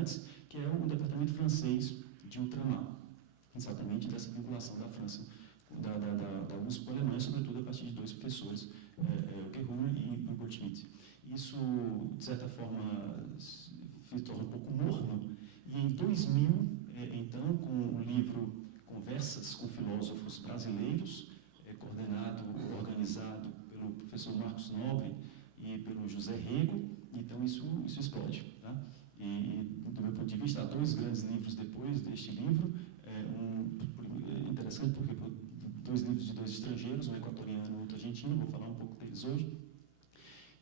antes, que é o departamento francês de ultramar, exatamente dessa vinculação da França, da USP com a Alemanha, sobretudo a partir de dois professores, o Querrune e o Gottschmidt. Isso, de certa forma, se torna um pouco morno, e em 2000, então, com o livro Conversas com Filósofos Brasileiros, coordenado, organizado pelo professor Marcos Nobre e pelo José Rego, então isso explode. Tá? E, do meu ponto de vista, há dois grandes livros depois deste livro, interessante porque dois livros de dois estrangeiros, um equatoriano e outro argentino, vou falar um pouco deles hoje,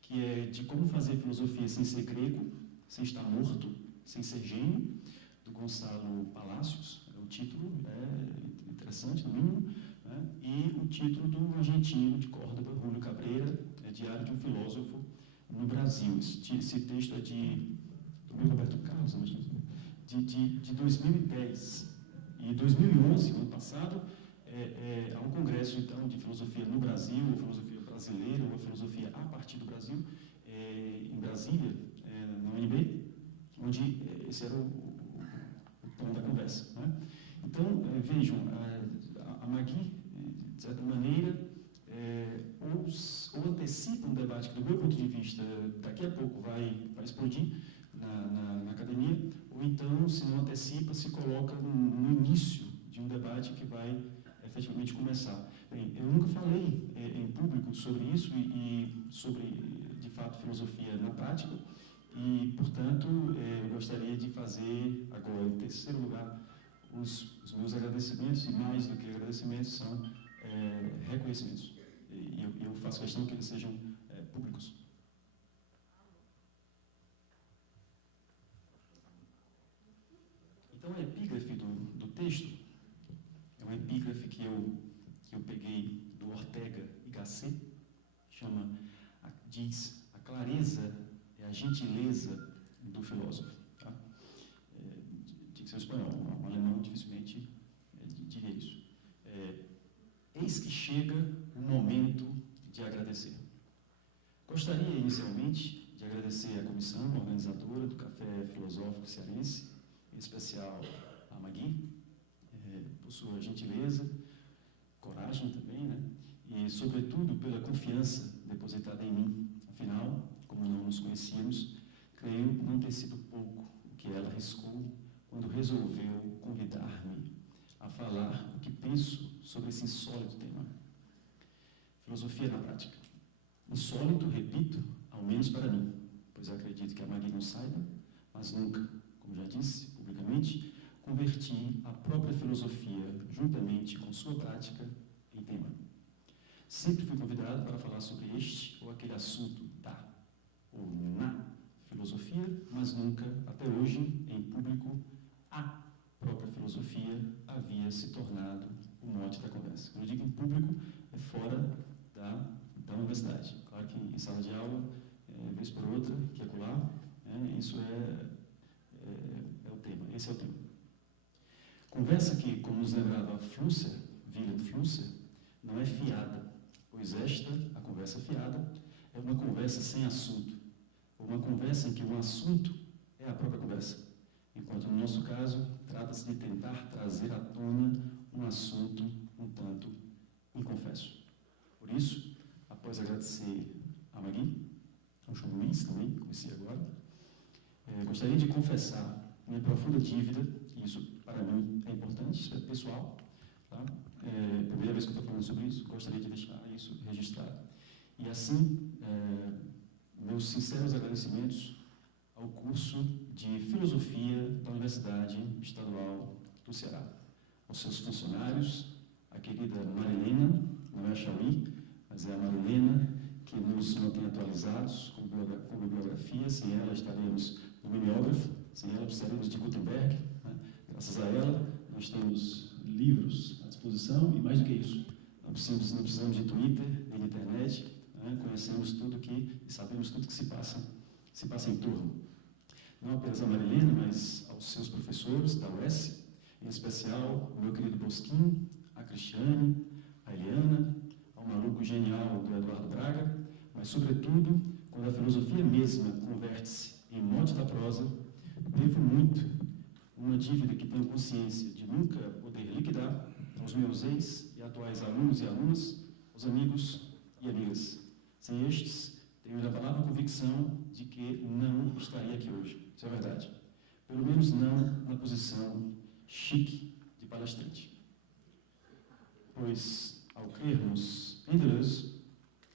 que é de como fazer filosofia sem ser grego, sem estar morto, sem ser gênio, do Gonçalo Palacios, o título é interessante, no mínimo, né? E o título do argentino de Córdoba, Julio Cabreira, Diário de um Filósofo no Brasil. Esse texto é do Roberto Carlos, de 2010. E em 2011, ano passado, há um congresso, então, de filosofia no Brasil, ou filosofia brasileira, ou filosofia a partir do Brasil, em Brasília, no UNB, onde esse era o tom da conversa. Né? Então, vejam, a Magui, de certa maneira, ou antecipa um debate que, do meu ponto de vista, daqui a pouco vai explodir na academia, ou então, se não antecipa, se coloca no início de um debate que vai efetivamente começar. Bem, eu nunca falei em público sobre isso e sobre, de fato, filosofia na prática, e, portanto, eu gostaria de fazer agora, em terceiro lugar, os meus agradecimentos, e mais do que agradecimentos, são reconhecimentos. E eu faço questão que eles sejam públicos. Então, a epígrafe do texto é uma epígrafe que eu peguei do Ortega y Gasset, diz: a clareza é a gentileza do filósofo. Tá? Tinha que ser espanhol, um alemão dificilmente diria isso. Eis que chega o momento de agradecer. Gostaria, inicialmente, de agradecer à comissão organizadora do Café Filosófico Cearense, em especial a Magui, por sua gentileza, coragem também, né? E, sobretudo, pela confiança depositada em mim. Afinal, como não nos conhecíamos, creio não ter sido pouco o que ela arriscou quando resolveu convidar-me a falar o que penso sobre esse insólito tema. Filosofia na prática. Insólito, repito, ao menos para mim, pois acredito que a Magui não saiba, mas nunca, como já disse publicamente, converti a própria filosofia, juntamente com sua prática, em tema. Sempre fui convidado para falar sobre este ou aquele assunto da ou na filosofia, mas nunca, até hoje, em público, a própria filosofia havia se tornado o mote da conversa. Quando eu digo em público, é fora da universidade. Claro que em sala de aula, vez por outra, que acolá, isso é o tema, esse é o tema. Conversa que, como nos lembrava Flusser, Wilhelm Flusser, não é fiada, pois esta, a conversa fiada, é uma conversa sem assunto, ou uma conversa em que o assunto é a própria conversa, enquanto, no nosso caso, trata-se de tentar trazer à tona um assunto um tanto inconfesso. Por isso, após agradecer a Magui, ao João Luiz também, conheci agora, gostaria de confessar minha profunda dívida, e isso para mim é importante, isso é pessoal, tá? Primeira vez que eu estou falando sobre isso, gostaria de deixar isso registrado. E assim, meus sinceros agradecimentos ao curso de Filosofia da Universidade Estadual do Ceará, aos seus funcionários, a querida Marilena, não é a Chauí, mas é a Marilena, que nos mantém atualizados com bibliografia. Sem ela estaremos no mimeógrafo, sem ela precisaremos de Gutenberg, né? Graças a ela, nós temos livros à disposição e, mais do que isso, não precisamos de Twitter, nem de internet, né? Conhecemos tudo e sabemos tudo que se passa em torno. Não apenas a Marilena, mas aos seus professores da UES, em especial o meu querido Bosquinho, a Cristiane, a Eliana, ao maluco genial do Eduardo Braga, mas, sobretudo, quando a filosofia mesma converte-se em mote da prosa, devo muito uma dívida que tenho consciência de nunca poder liquidar aos meus ex e atuais alunos e alunas, aos amigos e amigas. Sem estes, tenho inabalável convicção de que não estaria aqui hoje. Isso é verdade. Pelo menos não na posição chique de palestrante. Pois, ao crermos em Deleuze,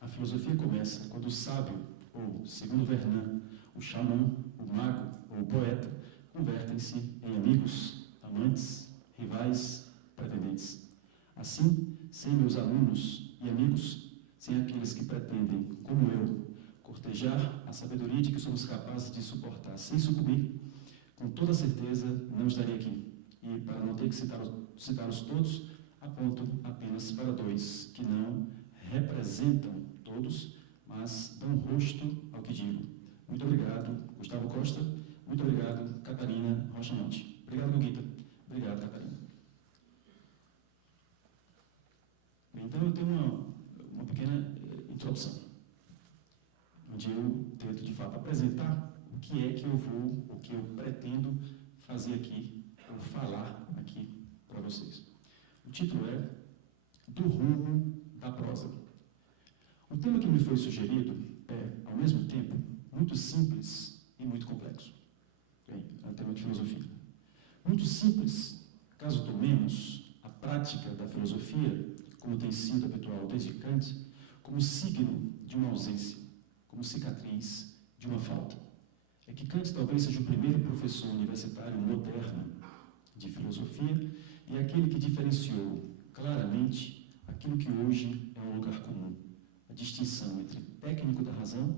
a filosofia começa quando o sábio, ou, segundo Vernant, o xamã, o mago ou o poeta, convertem-se em amigos, amantes, rivais, pretendentes. Assim, sem meus alunos e amigos, sem aqueles que pretendem, como eu, cortejar a sabedoria de que somos capazes de suportar sem sucumbir, com toda certeza não estaria aqui. E, para não ter que citá-los todos, aponto apenas para dois, que não representam todos, mas dão rosto ao que digo. Muito obrigado, Gustavo Costa. Muito obrigado, Catarina Rocha Monte. Obrigado, Guguita. Obrigado, Catarina. Bem, então, eu tenho uma pequena introdução, onde eu tento, de fato, apresentar o que é que eu vou, o que eu pretendo fazer aqui, ou falar aqui para vocês. O título é Do Rumo da Prosa. O tema que me foi sugerido é, ao mesmo tempo, muito simples e muito complexo. Bem, é um tema de filosofia. Muito simples, caso tomemos a prática da filosofia, como tem sido habitual desde Kant, como signo de uma ausência, como cicatriz de uma falta. É que Kant talvez seja o primeiro professor universitário moderno de filosofia e aquele que diferenciou claramente aquilo que hoje é um lugar comum, a distinção entre técnico da razão,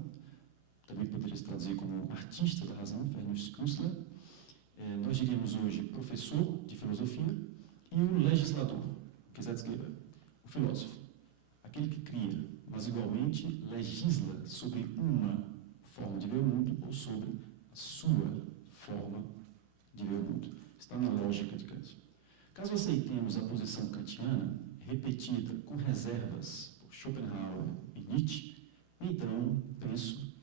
também poderia se traduzir como artista da razão, Ferenc Künstler, nós diríamos hoje professor de filosofia, e o legislador, Gesetzgeber, o filósofo, aquele que cria, mas igualmente legisla sobre uma forma de ver o mundo ou sobre a sua forma de ver o mundo. Está na lógica de Kant. Caso aceitemos a posição kantiana, repetida com reservas por Schopenhauer e Nietzsche, então penso